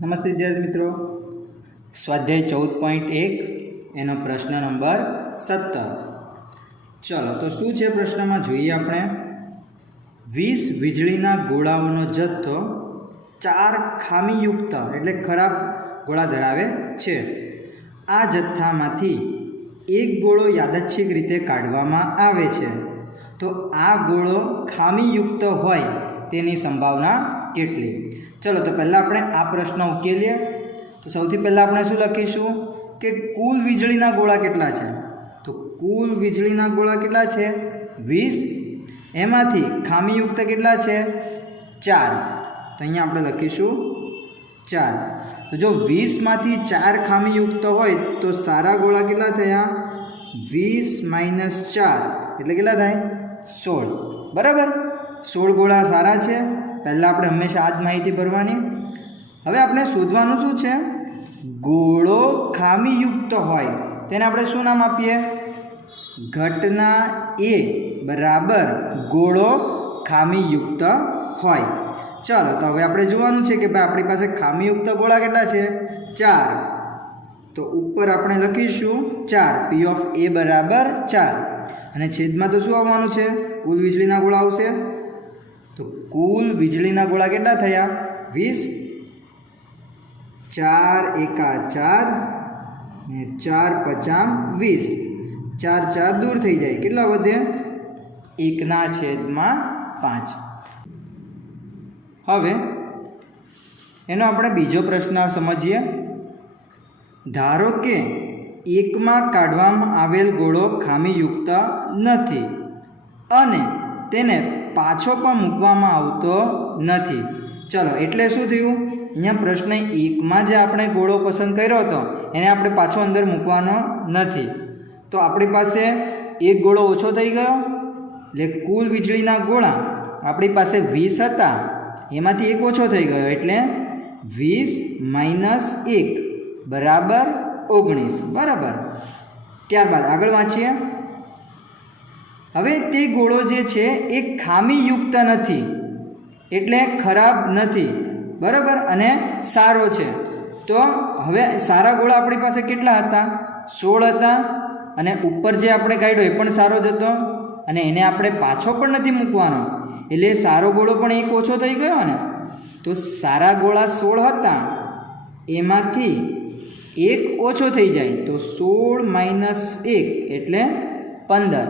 નમસ્તે વિદ્યાર્થી મિત્રો, સ્વાધ્યાય 14.1 એનો પ્રશ્ન નંબર 17। ચલો તો શું છે પ્રશ્નમાં જોઈએ આપણે। 20 વીજળીના ગોળાઓનો જથ્થો 4 ખામીયુક્ત એટલે ખરાબ ગોળા ધરાવે છે। આ જથ્થામાંથી એક ગોળો યાદચ્છિક રીતે કાઢવામાં આવે છે, તો આ ગોળો ખામીયુક્ત હોય તેની સંભાવના કેટલી? ચલો તો પહેલાં આપણે આ પ્રશ્ન ઉકેલીએ। તો સૌથી પહેલાં આપણે શું લખીશું કે કુલ વીજળીના ગોળા કેટલા છે? તો કુલ વીજળીના ગોળા કેટલા છે? 20। એમાંથી ખામીયુક્ત કેટલા છે? 4। તો અહીંયા આપણે લખીશું 4। તો જો 20માંથી 4 ખામીયુક્ત હોય તો સારા ગોળા કેટલા થયા? 20 - 4 એટલે કેટલા થાય? 16। બરાબર, 16 ગોળા સારા છે। પહેલાં આપણે હંમેશા આ જ માહિતી ભરવાની। હવે આપણે શોધવાનું શું છે? ગોળો ખામીયુક્ત હોય તેને આપણે શું નામ આપીએ? ઘટના એ બરાબર ગોળો ખામીયુક્ત હોય। ચાલો તો હવે આપણે જોવાનું છે કે ભાઈ આપણી પાસે ખામીયુક્ત ગોળા કેટલા છે? 4। તો ઉપર આપણે લખીશું 4, P of A બરાબર 4 અને છેદમાં તો શું આવવાનું છે? કુલ વીજળીના ગોળા આવશે। તો કુલ વીજળીના ગોળા કેટલા થયા? 20। 4 એકા 4 ને 4 પચા 20, 4 4 દૂર થઈ જાય, કેટલા વધે? 1/5। હવે એનો આપણે બીજો પ્રશ્ન સમજીએ। ધારો કે એકમાં કાઢવામાં આવેલ ગોળો ખામીયુક્ત નથી અને તેને પાછો પણ મૂકવામાં આવતો નથી। ચલો એટલે શું થયું? અહીંયા પ્રશ્ન 1માં જે આપણે ગોળો પસંદ કર્યો હતો એને આપણે પાછો અંદર મૂકવાનો નથી, તો આપણી પાસે એક ગોળો ઓછો થઈ ગયો। એટલે કુલ વીજળીના ગોળા આપણી પાસે 20 હતા, એમાંથી એક ઓછો થઈ ગયો એટલે 20 - 1 બરાબર 19। બરાબર, ત્યારબાદ આગળ વાંચીએ। હવે તે ગોળો જે છે એ ખામીયુક્ત નથી એટલે ખરાબ નથી, બરાબર, અને સારો છે। તો હવે સારા ગોળા આપણી પાસે કેટલા હતા? 16 હતા અને ઉપર જે આપણે કાઢ્યો એ પણ સારો જ હતો અને એને આપણે પાછો પણ નથી મૂકવાનો, એટલે સારો ગોળો પણ એક ઓછો થઈ ગયો ને। તો સારા ગોળા 16 હતા, એમાંથી એક ઓછો થઈ જાય તો 16 - 1 એટલે 15।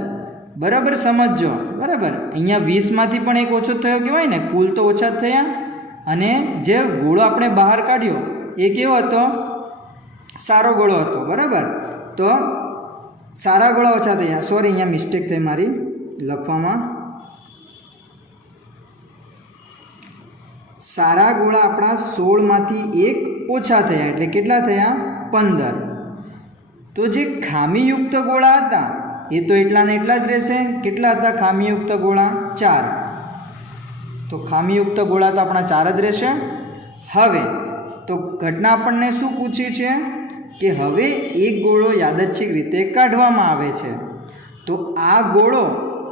બરાબર, સમજો। બરાબર, અહીંયા 20માંથી પણ એક ઓછો થયો કહેવાય ને, કુલ તો ઓછા જ થયા અને જે ગોળો આપણે બહાર કાઢ્યો એ કેવો હતો? સારો ગોળો હતો। બરાબર, તો સારા ગોળા ઓછા થયા, સોરી અહીંયા મિસ્ટેક થઈ મારી લખવામાં। સારા ગોળા આપણા 16માંથી એક ઓછા થયા એટલે કેટલા થયા? 15। તો જે ખામીયુક્ત ગોળા હતા એ તો એટલા ને એટલા જ રહેશે। કેટલા હતા ખામીયુક્ત ગોળા? 4। તો ખામીયુક્ત ગોળા તો આપણા 4 જ રહેશે। હવે તો ઘટના આપણને શું પૂછી છે કે હવે એક ગોળો યાદચ્છિક રીતે કાઢવામાં આવે છે, તો આ ગોળો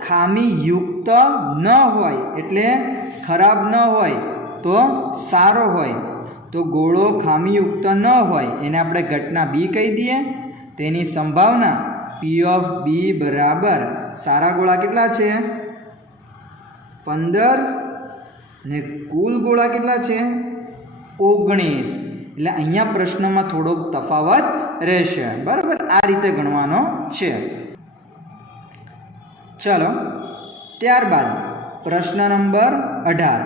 ખામીયુક્ત ન હોય એટલે ખરાબ ન હોય તો સારો હોય। તો ગોળો ખામીયુક્ત ન હોય એને આપણે ઘટના બી કહી દઈએ। તેની સંભાવના P of B બરાબર સારા ગોળા કેટલા છે? 15 અને કુલ ગોળા કેટલા છે? 19। એટલે અહીંયા પ્રશ્નમાં થોડોક તફાવત રહેશે। બરાબર, આ રીતે ગણવાનો છે। ચલો ત્યારબાદ પ્રશ્ન નંબર 18।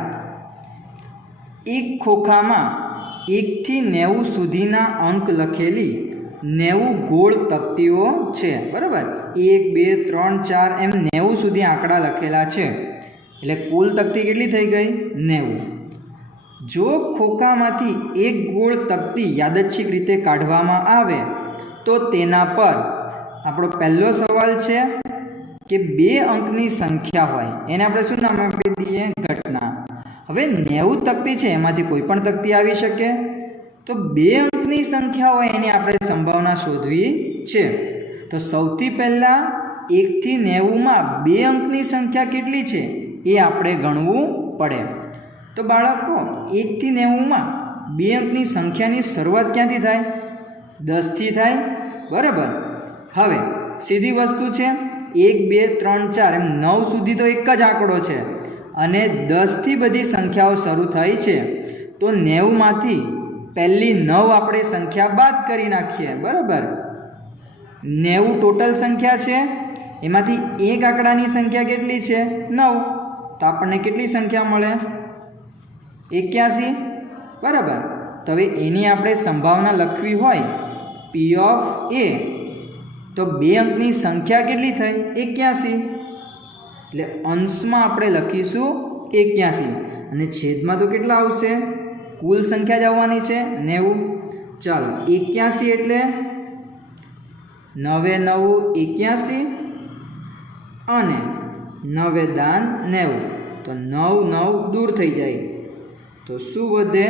એક ખોખામાં 1 થી 90 સુધીના અંક લખેલી 90 ગોળ તકતીઓ છે। બરાબર, 1 2 3 4 એમ 90 સુધી આંકડા લખેલા છે, એટલે કુલ તકતી કેટલી થઈ ગઈ? 90। જો ખોખામાંથી એક ગોળ તકતી યાદચ્છિક રીતે કાઢવામાં આવે તો તેના પર આપણો પહેલો સવાલ છે કે 2 અંકની સંખ્યા હોય એને આપણે શું નામ આપી દઈએ? ઘટના। હવે 90 તકતી છે, એમાંથી કોઈ પણ તકતી આવી શકે, તો 2 અંકની સંખ્યા હોય એની આપણે સંભાવના શોધવી છે। તો સૌથી પહેલાં 1 થી 90માં 2 અંકની સંખ્યા કેટલી છે એ આપણે ગણવું પડે। તો બાળકો 1 થી 90માં બે અંકની સંખ્યાની શરૂઆત ક્યાંથી થાય? 10થી થાય, બરાબર. હવે સીધી વસ્તુ છે, 1 2 3 4 એમ 9 સુધી તો એક જ આંકડો છે અને 10થી બધી સંખ્યાઓ શરૂ થઈ છે, તો 90માંથી પહેલી 9 આપણે સંખ્યા બાદ કરી નાખીએ, બરાબર. 90 ટોટલ સંખ્યા છે, એમાંથી એક આંકડાની સંખ્યા કેટલી છે? 9. તો આપણને કેટલી સંખ્યા મળે? 81, બરાબર. તો હવે એની આપણે સંભાવના લખવી હોય પી ઓફ એ, તો બે અંકની સંખ્યા કેટલી થઈ? 81. એટલે અંશમાં આપણે લખીશું 81 અને છેદમાં તો કેટલા આવશે? કુલ સંખ્યા જ આવવાની છે 90. ચાલો 81 એટલે 9 9 81 અને 9 દાન 90, તો 9 9 દૂર થઈ જાય, તો શું વધે?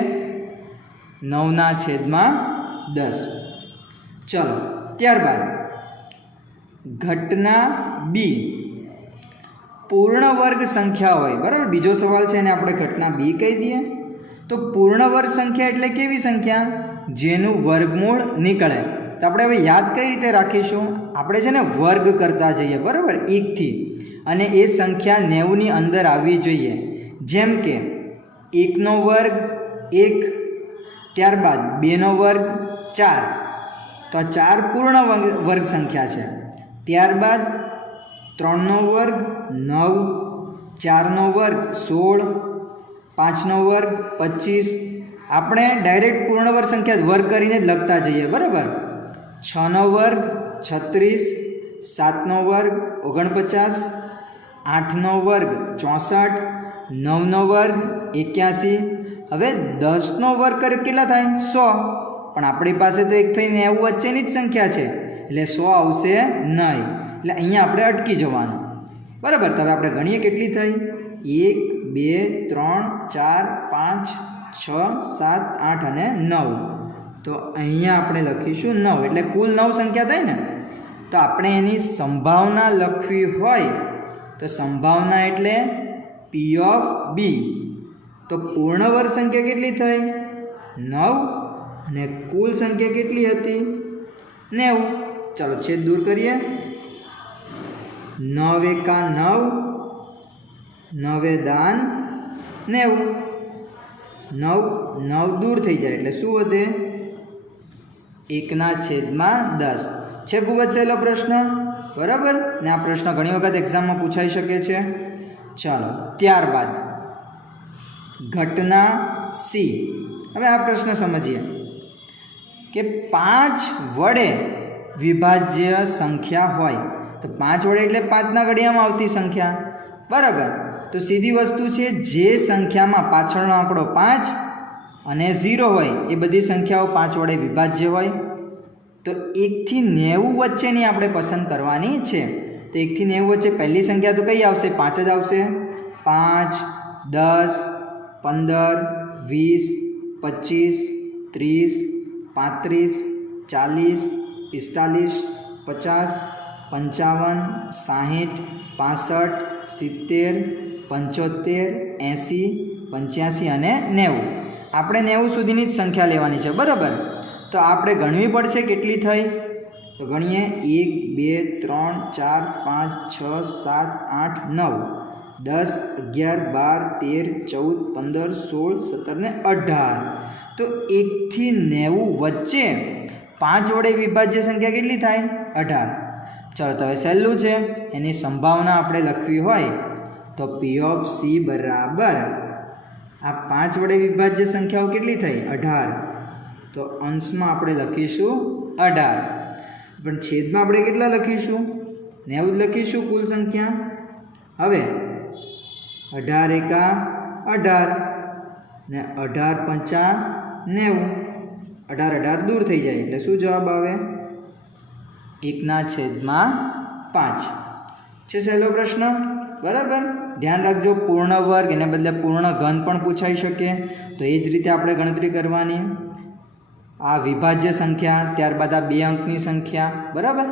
9/10. ચલો ત્યારબાદ ઘટના બી, પૂર્ણ વર્ગ સંખ્યા હોય, બરાબર. બીજો સવાલ છે એને આપણે ઘટના બી કહી દઈએ. તો પૂર્ણ વર્ગ સંખ્યા એટલે કેવી સંખ્યા? જેનું વર્ગમૂળ નીકળે. તો આપણે હવે યાદ કઈ રીતે રાખીશું? આપણે છે ને વર્ગ કરતા જઈએ, બરાબર, 1થી, અને એ સંખ્યા 90ની અંદર આવવી જોઈએ. જેમ કે 1નો વર્ગ 1, ત્યારબાદ 2નો વર્ગ 4, તો આ 4 પૂર્ણ વર્ગ સંખ્યા છે. ત્યારબાદ 3નો વર્ગ 9, 4નો વર્ગ 16, 5નો વર્ગ 25. આપણે ડાયરેક્ટ પૂર્ણ વર્ગ સંખ્યા વર્ગ કરીને જ લખતા જઈએ, બરાબર. 6નો વર્ગ 36, 7નો વર્ગ 49, 8નો વર્ગ 64, 9નો વર્ગ 81. હવે 10નો વર્ગ કરે કેટલા થાય? 100. પણ આપણી પાસે તો 1 થી 90 વચ્ચેની જ સંખ્યા છે, એટલે 100 આવશે નહીં. એટલે અહીંયા આપણે અટકી જવાનું, બરાબર. તો હવે આપણે ગણીએ કેટલી થઈ? 1 2 3 4 5 6 7 8 અને 9. તો અહીંયા આપણે લખીશું 9, એટલે કુલ 9 સંખ્યા થઈ ને. તો આપણે એની સંભાવના લખવી હોય તો સંભાવના એટલે પી ઓફ બી. તો પૂર્ણ વર્ગ સંખ્યા કેટલી થઈ? 9 અને કુલ સંખ્યા કેટલી હતી? 90. ચાલો છેદ દૂર કરીએ. 9 1 9, 9 દાન 90, 9 9 દૂર થઈ જાય એટલે શું વધે? 1/10. છે ખૂબ જ સહેલો પ્રશ્ન, બરાબર. ને આ પ્રશ્ન ઘણી વખત એક્ઝામમાં પૂછાઈ શકે છે. ચાલો ત્યારબાદ ઘટના સી. હવે આ પ્રશ્ન સમજીએ કે 5 વડે વિભાજ્ય સંખ્યા હોય. તો 5 વડે એટલે 5ના ઘડિયામાં આવતી સંખ્યા, બરાબર. તો સીધી વસ્તુ છે, જે સંખ્યામાં પાછળનો આંકડો 5 અને 0 હોય એ બધી સંખ્યાઓ 5 વડે વિભાજ્ય હોય. તો 1 થી 90 વચ્ચેની આપણે પસંદ કરવાની છે. તો 1 થી 90 વચ્ચે પહેલી સંખ્યા તો કઈ આવશે? 5 જ આવશે. 5 10 15 20 25 30 35 40 45 50 55 60 65 70 75 80 85 અને 90. આપણે 90 સુધીની જ સંખ્યા લેવાની છે, બરાબર. તો આપણે ગણવી પડશે કેટલી થઈ. તો ગણીએ 1 2 3 4 5 6 7 8 9 10 11 12 13 14 15 16 17 ને 18. તો 1 થી 90 વચ્ચે 5 વડે વિભાજ્ય સંખ્યા કેટલી થાય? 18. ચાલો તો હવે સહેલું છે, એની સંભાવના આપણે લખવી હોય તો પી ઓફ સી બરાબર આ 5 વડે વિભાજ્ય સંખ્યાઓ કેટલી થઈ? 18. તો અંશમાં આપણે લખીશું 18, પણ છેદમાં આપણે કેટલા લખીશું? 90 જ લખીશું કુલ સંખ્યા. હવે 18 એકા 18 ને 18 પંચા 90, 18 18 દૂર થઈ જાય એટલે શું જવાબ આવે? 1/5. છે સહેલો પ્રશ્ન, બરાબર. ધ્યાન રાખજો, પૂર્ણ વર્ગ એને બદલે પૂર્ણ ઘન પણ પૂછાઈ શકે, તો એ જ રીતે આપણે ગણતરી કરવાની. આ વિભાજ્ય સંખ્યા, ત્યારબાદ આ 2 અંકની સંખ્યા, બરાબર.